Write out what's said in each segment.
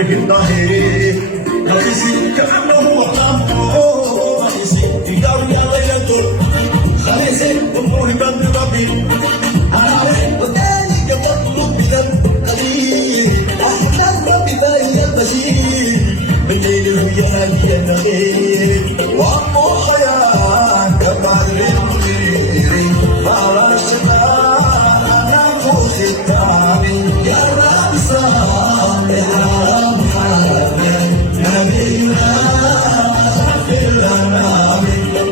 بقدره الظاهر رئيسي كأنه وطنه رئيسي يداوي يا ليلة خميسي وطول بند ربي أنا وذلك تطلب من القليل أحلام ربي باين البشير بالليل يا هادي النغير وأمه حياة كبدر المنير على الشمال نفوس التعبير يا رب صل على محمد نبينا اغفر لنا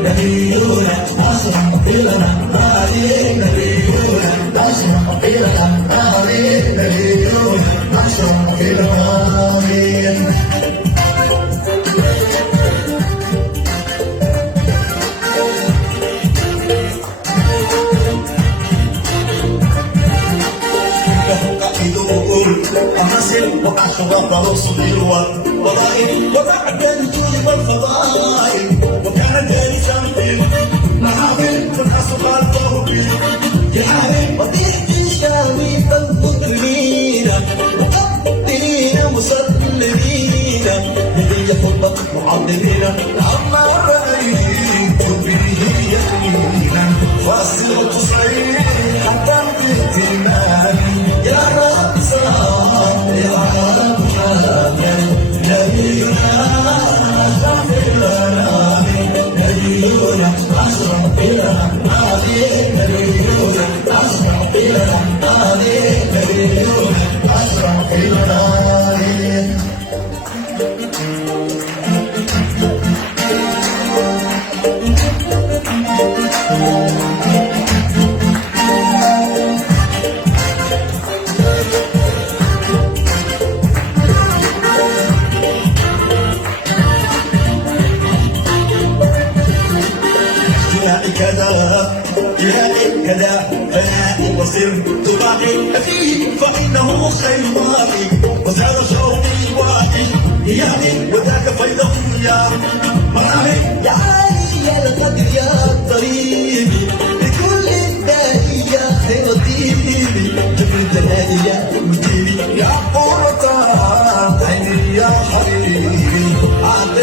نبينا اشرف لنا عليه نبينا اشرف لنا عليه نبينا اشرف لنا أمثل وأشرف رسل الوطن وضائل وبعد الجود والفضائل وكان جالسا في المحافل تنحصر الضرب جهال وضيق الشاوي فالمكرمين مقدمين مسلمين هدية خطبة معظمين أما رأيت به يمينا فاصل تصعيد حتى باهتمام يا رب صل على محمد نبينا اغفر لنا نبينا اشرف لنا عليه نبينا اشرف لنا عليه نبينا اشرف لنا عليه جهادي كذا فنائي وصرت باقي فيه فإنه خير باقي وزاد شوقي واقي هيامي وذاك فيض يا مرامي يا علي يا القدر يا طريقي لكل الداعي يا خير طيبي جبر الدلال يا مجيبي يا قرة عيني يا حبيبي عبد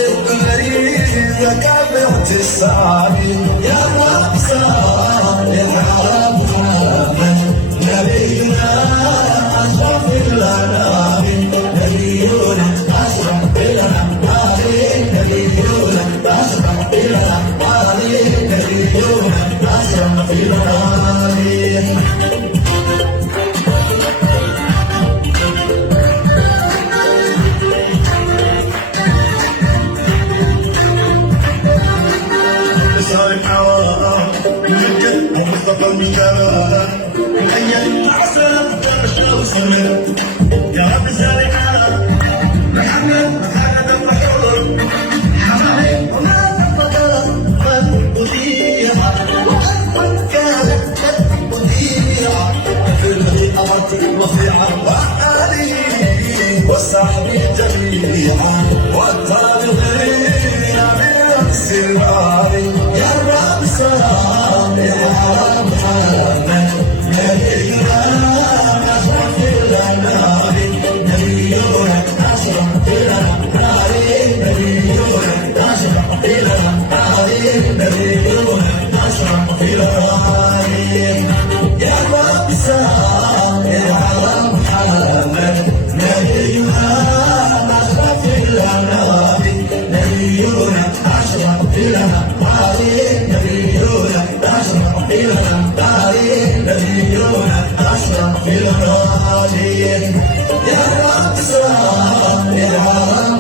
غريبك باعتصامي يا رب صل على محمد نبينا اشرف لنا نبينا اشرف لنا عليه نبينا اشرف لنا عليه نبينا اشرف لنا عليه ومصطفى المجال من أيام عسى الشمس يا رب سالنا محمد محمد الرحول حماي وما نفضل من أضيع وقد كانت مضيع في الأرض رفيعا وآله وصحبه جميعا والتابعين من السوار يا رب سلام على محمد نبينا اشرف لنا نبينا اشرف لنا عليه نبينا اشرف لنا عليه نبينا اشرف لنا عليه يا رب سلام على محمد نبينا اشرف لنا نبينا اشرف لنا عليه نبينا اشرف لنا عليه نبينا اشرف لنا عليه يا رب صل على